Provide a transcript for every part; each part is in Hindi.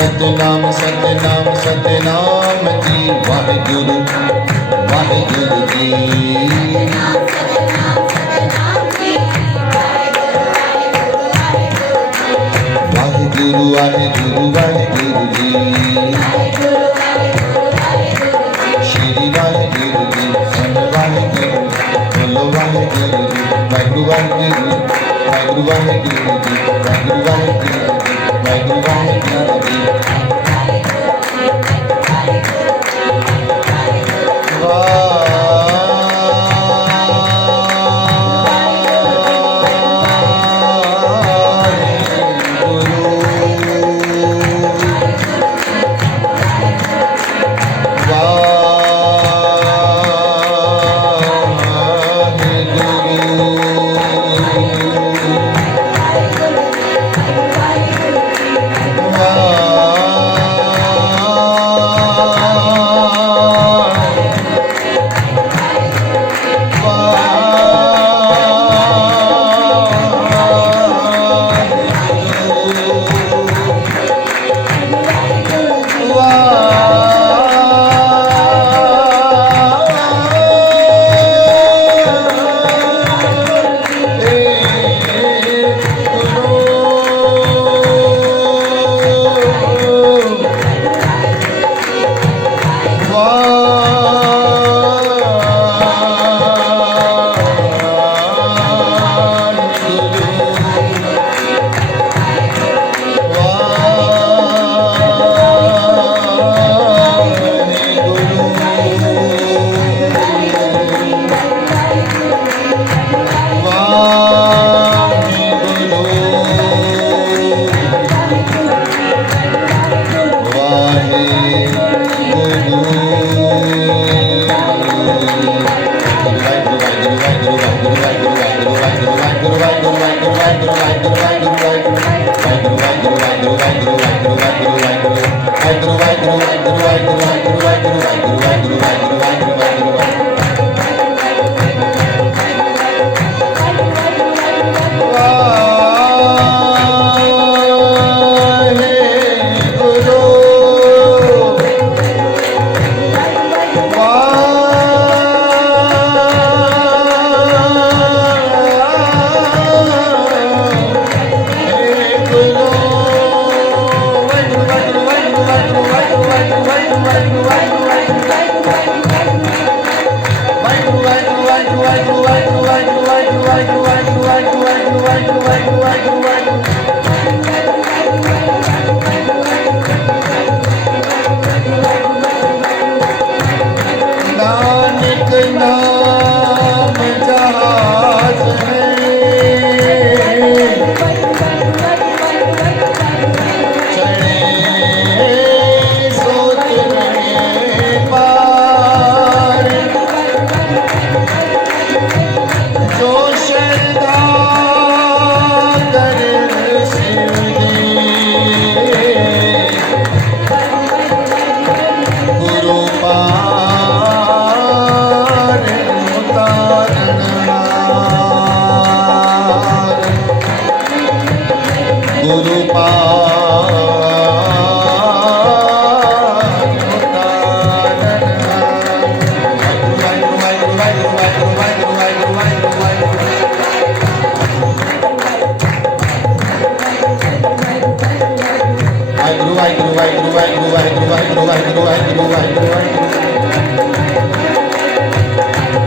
सतनाम सतनाम सतनाम जी वाहिगुरु वाहिगुरु जी वाहिगुरु वाहिगुरु वाहिगुरु जी श्री वाहिगुरु जी सन वाहिगुरु बोलो वाहिगुरु जी वाहिगुरु वाहिगुरु वाहिगुरु वाहिगुरु जी वाहिगुरु वाहिगुरु वाहिगुरु वाहिगुरु जी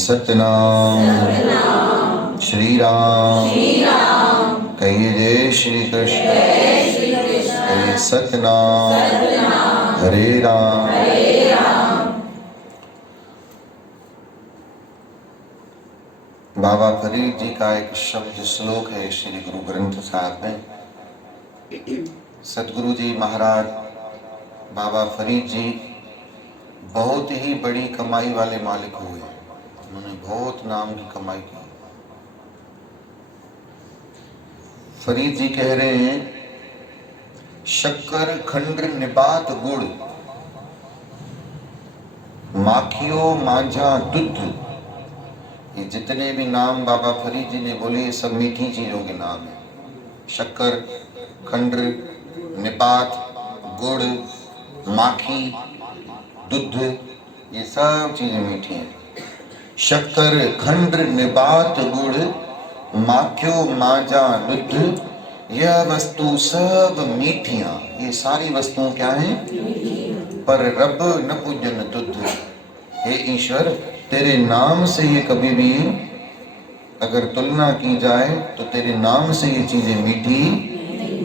सतनाम श्री राम कहिए जय श्री कृष्ण कहिए सतनाम हरे राम। बाबा फरीद जी का एक शब्द श्लोक है श्री गुरु ग्रंथ साहब में। सतगुरु जी महाराज बाबा फरीद जी बहुत ही बड़ी कमाई वाले मालिक हुए। उन्होंने बहुत नाम की कमाई की। फरीद जी कह रहे हैं शक्कर खंड निबात गुड़ माखियो मांझा दूध, ये जितने भी नाम बाबा फरीद जी ने बोले ये सब मीठी चीजों के नाम है। शक्कर खंड निबात गुड़ माखी दूध ये सब चीजें मीठी हैं। शक्कर खंड निबात गुड़ माखियो मांझा दूध, यह वस्तु सब मीठियां, ये सारी वस्तुएं क्या हैं? पर रब न पूजन तुध। हे ईश्वर तेरे नाम से ये कभी भी अगर तुलना की जाए तो तेरे नाम से ये चीजें मीठी,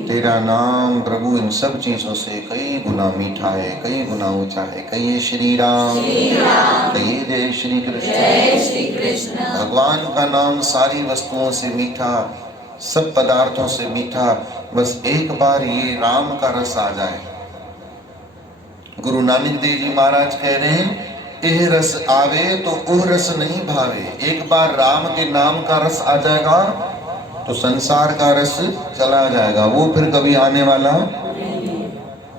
तेरा नाम प्रभु इन सब चीजों से कई गुना मीठा है, कई गुना ऊंचा है। कहिए श्री राम, कहिए जय श्री कृष्ण। भगवान का नाम सारी वस्तुओं से मीठा, सब पदार्थों से मीठा। बस एक बार ये राम का रस आ जाए। गुरु नानक देव जी महाराज कह रहे हैं एह रस आवे तो ओह रस नहीं भावे। एक बार राम के नाम का रस आ जाएगा तो संसार का रस चला जाएगा, वो फिर कभी आने वाला।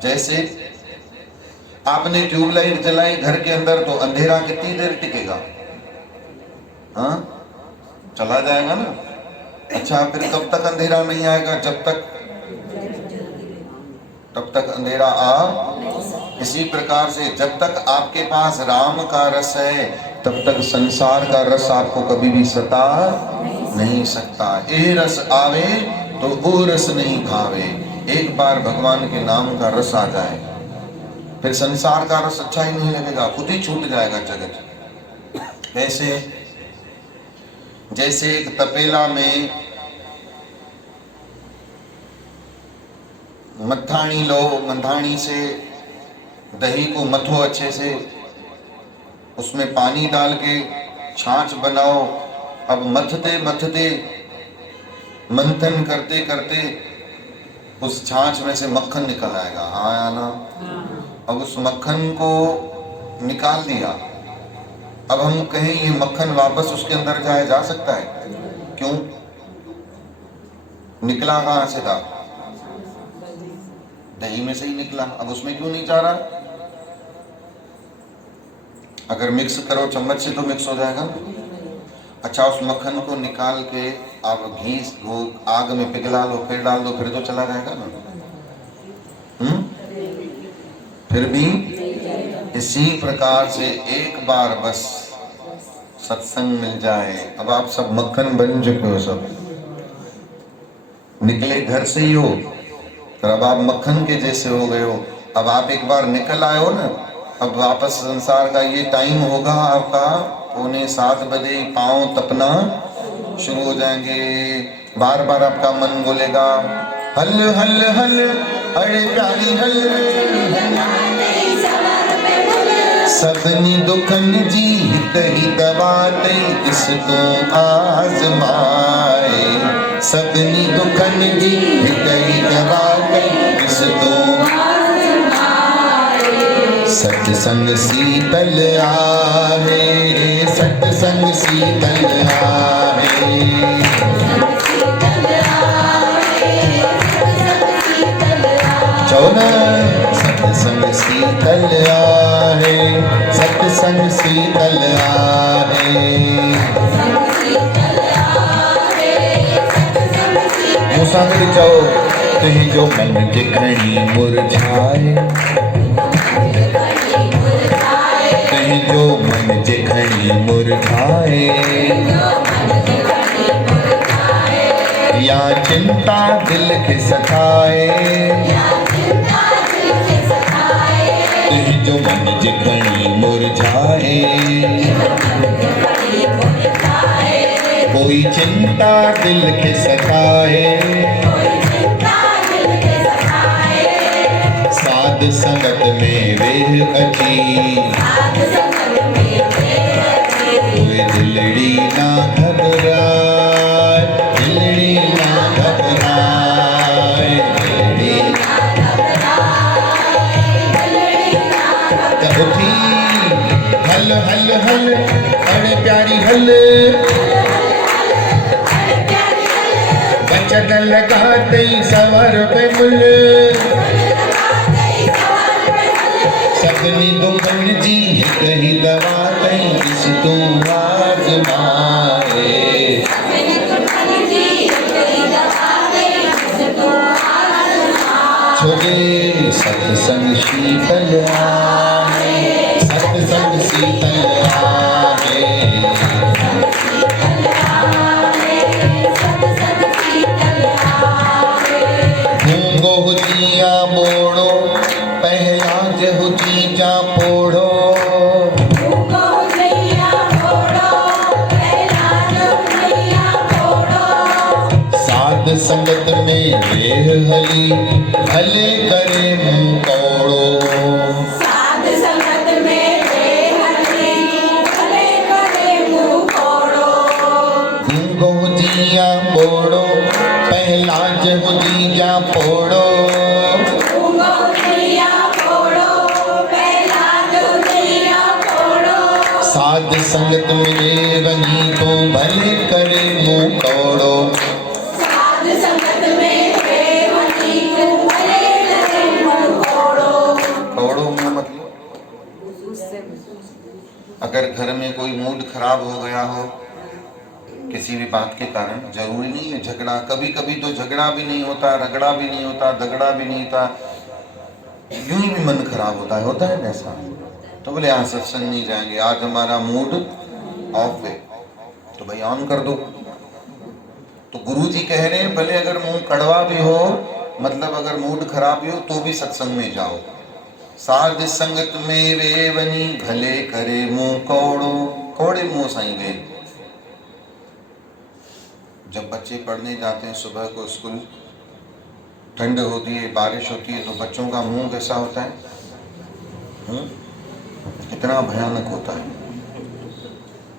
जैसे आपने ट्यूबलाइट जलाई घर के अंदर तो अंधेरा कितनी देर टिकेगा? हाँ, चला जाएगा ना। अच्छा फिर कब तक अंधेरा नहीं आएगा? जब तक तब तक अंधेरा आ। इसी प्रकार से जब तक आपके पास राम का रस है तब तक संसार का रस आपको कभी भी सता नहीं सकता। ए रस आवे तो वो रस नहीं भावे। एक बार भगवान के नाम का रस आ जाए फिर संसार का रस अच्छा ही नहीं लगेगा, खुद ही छूट जाएगा जगत। जैसे एक तपेला में मथाणी लो, मथाणी से दही को मथो अच्छे से, उसमें पानी डाल के छाछ बनाओ। अब मथते मथते मंथन करते करते उस छाछ में से मक्खन निकल आएगा। हाँ ना। अब उस मक्खन को निकाल दिया। अब हम कहें ये मक्खन वापस उसके अंदर जा सकता है? क्यों? निकला कहाँ से था? दही में से ही निकला। अब उसमें क्यों नहीं जा रहा? अगर मिक्स करो चम्मच से तो मिक्स हो जाएगा ना। अच्छा उस मक्खन को निकाल के आप घी आग में पिघला लो, फिर डाल दो, फिर तो चला जाएगा ना। फिर भी इसी प्रकार से एक बार बस सत्संग मिल जाए। अब आप सब मक्खन बन चुके हो, सब निकले घर से ही हो, तो अब आप मक्खन के जैसे हो गए हो। अब आप एक बार निकल आए हो ना, अब वापस संसार का ये टाइम होगा आपका 6:45 बजे पांव तपना शुरू हो जाएंगे। बार बार आपका मन बोलेगा हल हल हल, अरे प्यारी हल, सगनी दुखन जी ही दबाते किसको आजमाए। सगनी दुखन जी ही दबाते किसको सत्संग शीतल आहे, सत्संग शीतल आहे। चौना सत्संग शीतल आहे, सत्संग शीतल आहे। संग चओ तुझ जो मन जे खणी मुरझाए, तुझ जो मन जे खणी मुरझाए, या चिंता दिल के सताए, तुझ जो मन जे खणी मुरझाए, कोई चिंता दिल के सताए, साध संगत में वेह अची, कोई दिलड़ी ना घबराए, दिलड़ी ना घबराए, दिलड़ी उठी हल हल हल अरे प्यारी हल, बचत लगाते सवर पे मुल, सगनी दुमन जी कही दवा कहीं इस तू आजमाए, छोगे सत्संग शीतल आए, सत्संग शीतल आए, गूंगो जिया मोड़ो पहला जहु जीजा पोड़ो, साध संगत में वेह हली भले करे मुंह कौड़ो, साध संगत में वेह हली भले करे मुंह कौड़ो, गूंगो जिया पोड़ो पहला जहु जीजा पोड़ो, साध संगत में वनी तो भले करे मुंह कौड़ो, साध संगत में वनी तो भले करे मुंह कौड़ो, कौड़ो मतलब अगर घर में कोई मूड खराब हो गया हो किसी भी बात के कारण, जरूरी नहीं है झगड़ा, कभी कभी तो झगड़ा भी नहीं होता, रगड़ा भी नहीं होता, दगड़ा भी नहीं होता, यूं ही भी मन खराब होता है ऐसा, तो बोले आज सत्संग नहीं जाएंगे, आज हमारा मूड ऑफ है, तो भाई ऑन कर दो। तो गुरु जी कह रहे हैं भले अगर मुंह कड़वा भी हो, मतलब अगर मूड खराब भी हो तो भी सत्संग में जाओ, साध संगत में वे वनी भले करे मुंह कौड़ो, कौड़े मुंह साईं वे। जब बच्चे पढ़ने जाते हैं सुबह को स्कूल, ठंड होती है, बारिश होती है, तो बच्चों का मुंह कैसा होता है? कितना भयानक होता है,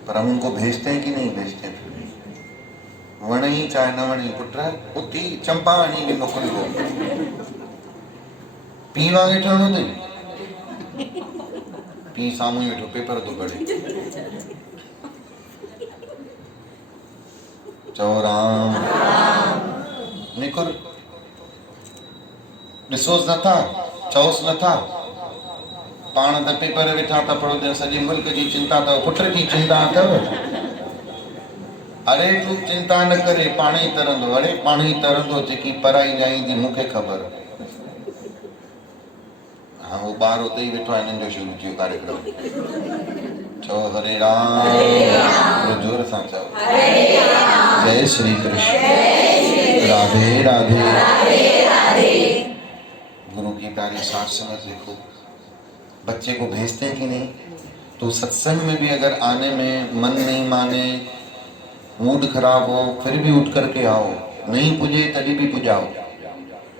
पर हम उनको भेजते हैं कि नहीं भेजते हैं? वणी चाहे न वणी पुत्र उती चंपाणी भी मोकिलियो, पी वांगे ठहणो अथई, पी साम्हूं ई वेठो पेपर थो पढ़े, चओ राम निकुर, ॾिसोसि नथा, चओसि नथा, पाण त पेपर वेठा था पढ़ो, सॼे मुल्क जी चिंता अथव, पुट जी चिंता अथव, अरे तूं चिंता न करे पाण ई तरंदो, अरे पाण ई तरंदो, जेकी पराई जाईंदी मूंखे ख़बर। हाँ वो ॿार उते ई वेठो आहे, हिननि जो शुरू थियो कार्यक्रम, चओ हरे राम, जोर सां चओ जय श्री कृष्ण, राधे राधे। गुरु की प्यारी साथ संगत देखो, बच्चे को भेजते हैं कि नहीं? तो सत्संग में भी अगर आने में मन नहीं माने, मूड खराब हो, फिर भी उठ करके आओ, नहीं पुजे तभी भी पुजाओ,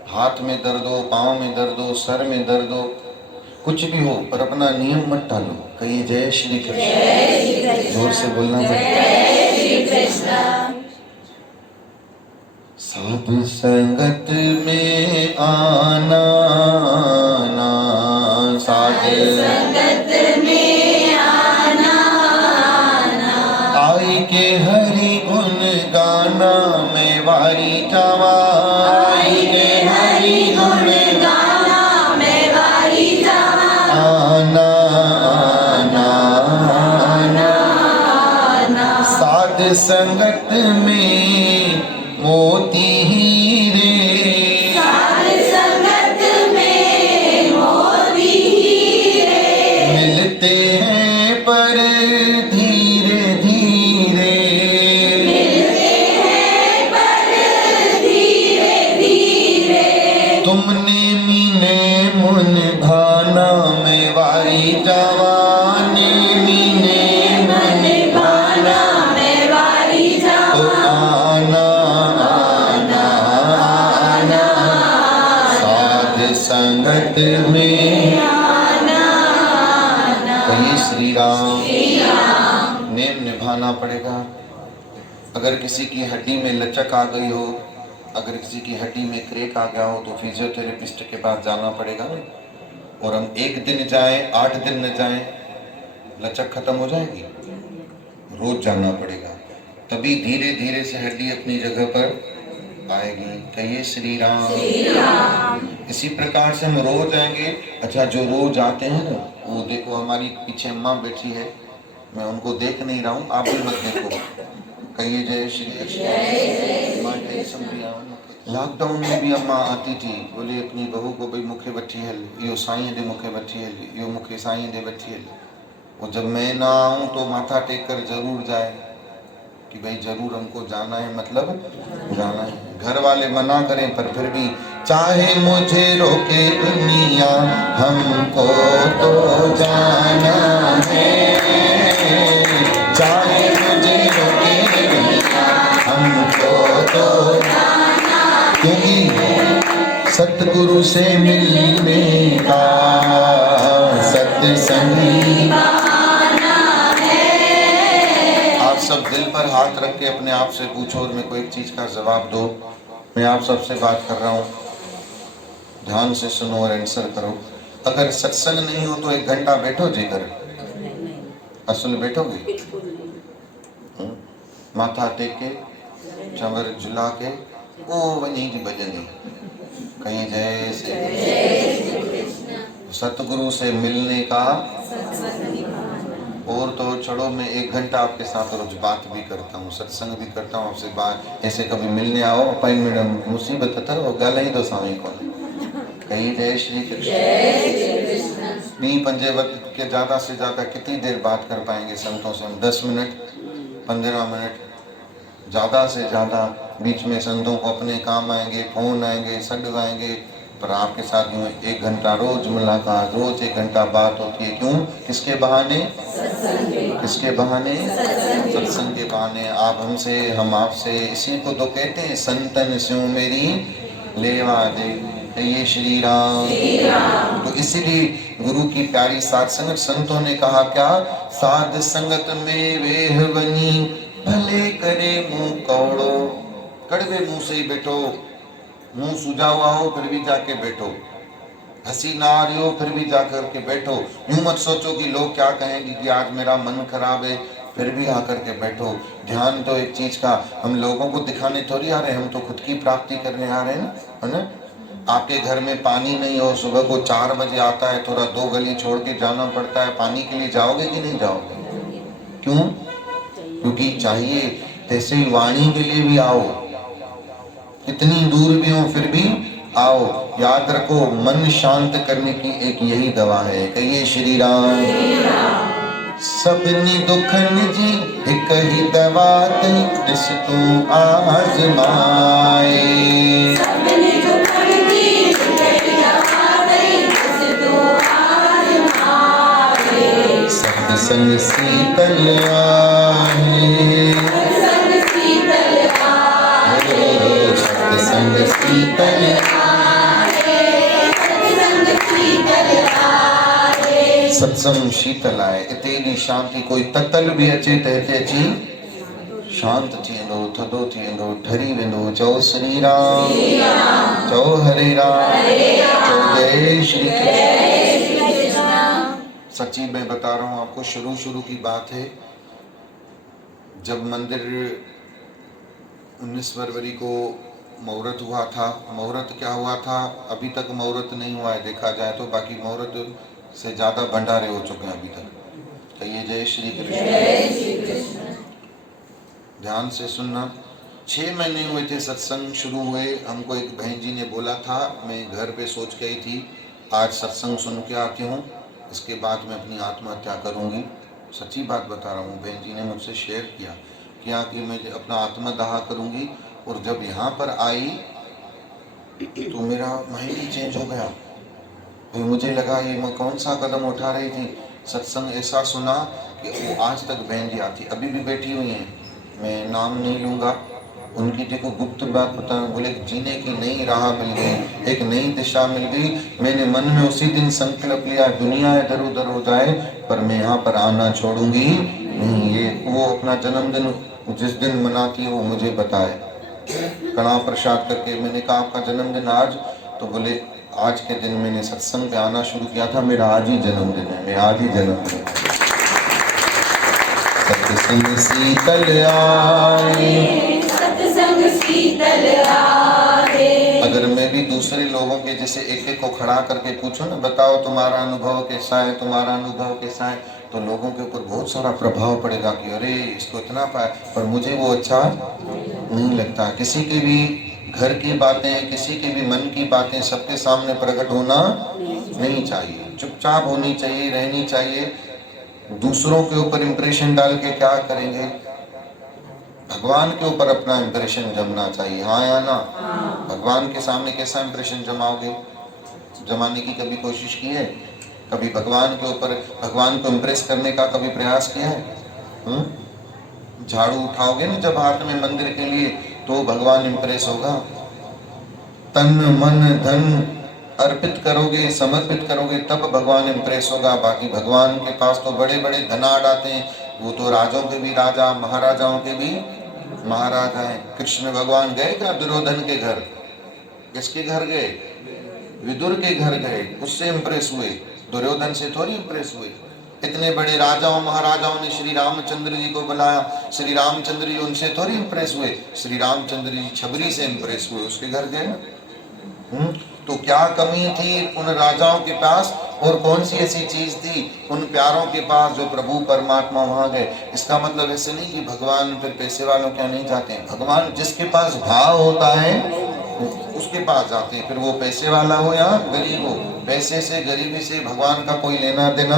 हाथ में दर्द हो, पाँव में दर्द हो, सर में दर्द हो, कुछ भी हो, पर अपना नियम मत टालो, कहिए जय श्री कृष्ण, जोर से बोलना चाहिए। साधु संगत में आना ना, साधु संगत में आना ना, आई के हरि गुण गाना में वारी जावा, आई के हरि गुण गाना में वारी जावा, आना आना आना आना, साध संगत में मोती हीरे नेमी ने मुन भाना में वारी जावा नेमी ने मुन भाना में वारी तो आना आना आना साध संगत में कहिए श्री राम। नेम निभाना पड़ेगा। अगर किसी की हड्डी में लचक आ गई हो, अगर किसी की हड्डी में क्रैक आ गया हो तो फिजियोथेरेपिस्ट के पास जाना पड़ेगा ना। और हम एक दिन जाएं 8 दिन न जाएं, लचक खत्म हो जाएगी। रोज जाना पड़ेगा, तभी धीरे धीरे से हड्डी अपनी जगह पर आएगी। कहिए श्री राम। इसी प्रकार से हम रोज आएंगे। अच्छा, जो रोज आते हैं ना, वो देखो हमारी पीछे अम्मा बैठी है, मैं उनको देख नहीं रहा हूँ, आप भी मत देखो। कहिए जय श्री कृष्ण। लॉकडाउन में भी अम्मा आती थी, बोले अपनी बहू को भाई मुखे वठी हल, यो साईं दे मुखे वठी हल, यो मुखे साईं दे वठी हल। और जब मैं ना आऊँ तो माथा टेक कर जरूर जाए कि भाई जरूर हमको जाना है, मतलब जाना है। घर वाले मना करें पर फिर भी, चाहे मुझे रोके दुनिया हमको तो जाना है, चाहे मुझे रोके दुनिया हमको तो जाना, क्योंकि सतगुरु से मिलने का सत्संगी आप सब दिल पर हाथ रख के अपने आप से पूछो और मेरे को एक चीज का जवाब दो। मैं आप सबसे बात कर रहा हूँ, ध्यान से सुनो और आंसर करो। अगर सत्संग नहीं हो तो 1 घंटा बैठो जी कर, असल बैठोगे? माथा टेक के चंवर झुला के ओ वही जी भजन। कहीं जय श्री कृष्ण। सतगुरु से मिलने का, और तो छोड़ो, मैं 1 घंटा आपके साथ रोज बात भी करता हूँ, सत्संग भी करता हूँ आपसे। बात ऐसे कभी मिलने आओ, अपॉइंटमेंट मुसीबत था वो गाला ही दो सामी को। कहीं जय श्री कृष्ण। 20-25 वक्त के ज्यादा से ज्यादा कितनी देर बात कर पाएंगे संतों से हम? 10 मिनट, 15 मिनट, ज्यादा से ज्यादा। बीच में संतों को अपने काम आएंगे, फोन आएंगे, सड आएंगे, पर आपके साथ में 1 घंटा रोज मुलाकात, रोज 1 घंटा बात होती है। क्यों? किसके बहाने? किसके बहाने? सत्संग के बहाने। आप हमसे, हम आपसे। इसी को तो कहते हैं संतन स्यों मेरी लेवा दे। ये श्री राम। तो इसीलिए गुरु की प्यारी साध संगत, संतों ने कहा क्या? साध संगत में वेह बनी, भले करे मुंह कौड़ो। कड़वे मुंह से ही बैठो, मुंह सूजा हुआ हो फिर भी जाके बैठो, हंसी ना आ रही हो फिर भी जाकर के बैठो। यूं मत सोचो कि लोग क्या कहेंगे कि आज मेरा मन खराब है, फिर भी आकर के बैठो। ध्यान तो एक चीज का, हम लोगों को दिखाने थोड़ी आ रहे हैं, हम तो खुद की प्राप्ति करने आ रहे हैं, है ना। आपके घर में पानी नहीं हो, सुबह को 4 बजे आता है, थोड़ा 2 गली छोड़ के जाना पड़ता है, पानी के लिए जाओगे कि नहीं जाओगे? क्यों? क्योंकि चाहिए। तैसे ही वाणी के लिए भी आओ, कितनी दूर भी हो फिर भी आओ। याद रखो, मन शांत करने की एक यही दवा है। कहिए श्री राम। सबनी दुखन जी एक ही दवा ते, जिस तू आजमाए। सबनी दुखन जी एक ही दवा ते, जिस तू आजमाए। सत्संग शीतल आहे, सत्संग शीतल आहे, सत्संग शीतल आहे, सत्संग शीतल आहे। सत्संग शीतल आहे। इते शांति, कोई ततल भी अचे त हिते अची शांत थी वेंदो, थधो थी वेंदो, ठरी वेंदो। चओ श्री राम, चओ हरे राम, चओ जय श्री कृष्ण। सच्ची मैं बता रहा हूँ आपको, शुरू की बात है। जब मंदिर 19 फरवरी को मुहूर्त हुआ था, मुहूर्त क्या हुआ था? अभी तक मुहूर्त नहीं हुआ है देखा जाए तो, बाकी मुहूर्त से ज्यादा भंडारे हो चुके हैं अभी तक। कहिए जय श्री कृष्ण। ध्यान से सुनना। 6 महीने हुए थे सत्संग शुरू हुए। हमको एक बहन जी ने बोला था, मैं घर पे सोच गई थी आज सत्संग सुन के आती हूँ, इसके बाद मैं अपनी आत्महत्या करूँगी। सच्ची बात बता रहा हूँ, बहन जी ने मुझसे शेयर किया कि मैं अपना आत्मदाह करूँगी। और जब यहाँ पर आई तो मेरा माइंड ही चेंज हो गया। फिर मुझे लगा ये मैं कौन सा कदम उठा रही थी। सत्संग ऐसा सुना कि वो आज तक बहन जी आती, अभी भी बैठी हुई हैं, मैं नाम नहीं लूँगा, उनकी देखो गुप्त बात बता, बोले जीने की नई राह मिल गई, एक नई दिशा मिल गई। मैंने मन में उसी दिन संकल्प लिया, दुनिया इधर उधर हो जाए पर मैं यहाँ पर आना छोड़ूंगी नहीं। ये वो अपना जन्मदिन जिस दिन मनाती है वो मुझे बताए, कड़ा प्रसाद करके। मैंने कहा आपका जन्मदिन आज? तो बोले आज के दिन मैंने सत्संग पे आना शुरू किया था, मेरा आज ही जन्मदिन है, मैं आज ही जन्मदिन। सत्संग शीतल आए, सत्संग शीतल आए। अगर मैं भी दूसरे लोगों के जैसे एक एक को खड़ा करके पूछूं ना, बताओ तुम्हारा अनुभव कैसा है, तुम्हारा अनुभव कैसा है, तो लोगों के ऊपर बहुत सारा प्रभाव पड़ेगा कि अरे इसको इतना पाया, पर मुझे वो अच्छा नहीं लगता। किसी के भी घर की बातें, किसी के भी मन की बातें सबके सामने प्रकट होना नहीं चाहिए, चुपचाप होनी चाहिए, रहनी चाहिए। दूसरों के ऊपर इंप्रेशन डाल के क्या करेंगे, भगवान के ऊपर अपना इंप्रेशन जमना चाहिए। हाँ या ना? भगवान के सामने कैसा इंप्रेशन जमाओगे? जमाने की कभी कोशिश की है? कभी भगवान के ऊपर, भगवान को इंप्रेस करने का कभी प्रयास किया है? झाड़ू उठाओगे ना जब हाथ में मंदिर के लिए, तो भगवान इंप्रेस होगा। तन मन धन अर्पित करोगे, समर्पित करोगे, तब भगवान इंप्रेस होगा। बाकी भगवान के पास तो बड़े बड़े धनाढ़ आते हैं, वो तो राजों के भी राजा, महाराजाओं के भी महाराजा हैं। कृष्ण भगवान गए क्या दुर्योधन के घर? किसके घर गए? विदुर के घर गए, उससे इंप्रेस हुए, दुर्योधन से थोड़ी इंप्रेस हुए। इतने बड़े राजाओं महाराजाओं ने श्री रामचंद्र जी को बुलाया, श्री रामचंद्र जी उनसे थोड़ी इंप्रेस हुए, श्री रामचंद्र जी छबरी से इंप्रेस हुए, उसके घर गए ना। तो क्या कमी थी उन राजाओं के पास, और कौन सी ऐसी चीज थी उन प्यारों के पास जो प्रभु परमात्मा वहां गए? इसका मतलब ऐसे नहीं कि भगवान फिर पैसे वालों क्या नहीं जाते हैं, भगवान जिसके पास भाव होता है उसके पास जाते हैं, फिर वो पैसे वाला हो या गरीब हो। पैसे से, गरीबी से भगवान का कोई लेना देना।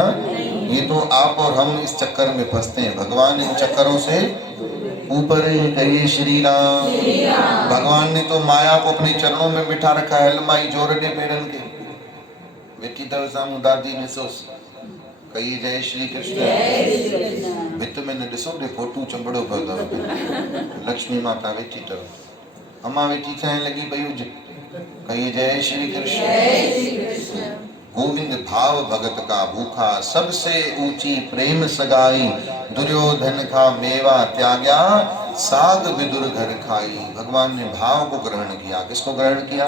ये तो आप और हम इस चक्कर में फंसते हैं, भगवान इन चक्करों से ऊपर है। कहिए श्री राम। भगवान ने तो माया को अपने चरणों में बिठा रखा है, हलमाई जोरडे पेरन के बेटी दवसामू दादी ने सोच। कहिए जय श्री कृष्ण। भित में न ॾिसो ॾे फोटू चंबड़ो पियो अथव, लक्ष्मी माता वेठी अथव, अम्मा वेठी चाहे लगी पई हुजे। कहिए जय श्री कृष्ण। गोविंद भाव भगत का भूखा, सबसे ऊंची प्रेम सगाई, दुर्योधन का मेवा त्याग्या, साग विदुर घर खाई। भगवान ने भाव को ग्रहण किया। किसको ग्रहण किया?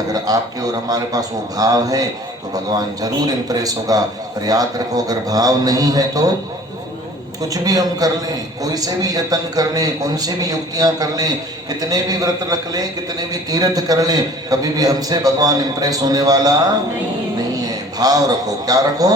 अगर आपके और हमारे पास वो भाव है तो भगवान जरूर इंप्रेस होगा। पर याद रखो, अगर भाव नहीं है तो कुछ भी हम कर लें, कोई से भी यत्न कर लें, कौन सी भी युक्तियां कर लें, कितने भी व्रत रख लें, कितने भी तीर्थ कर लें, कभी भी हमसे भगवान इंप्रेस होने वाला नहीं है। भाव रखो, क्या रखो?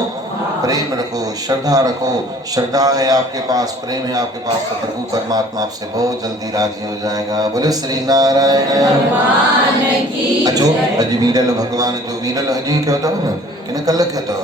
प्रेम रखो, श्रद्धा रखो। श्रद्धा है आपके पास, प्रेम है आपके पास, तो प्रभु परमात्मा आपसे बहुत जल्दी राजी हो जाएगा। बोले श्री नारायण भगवान की। अजो अज वीरल भगवान जो वीरल अजी कहता हो ना, कि कल कहता हो।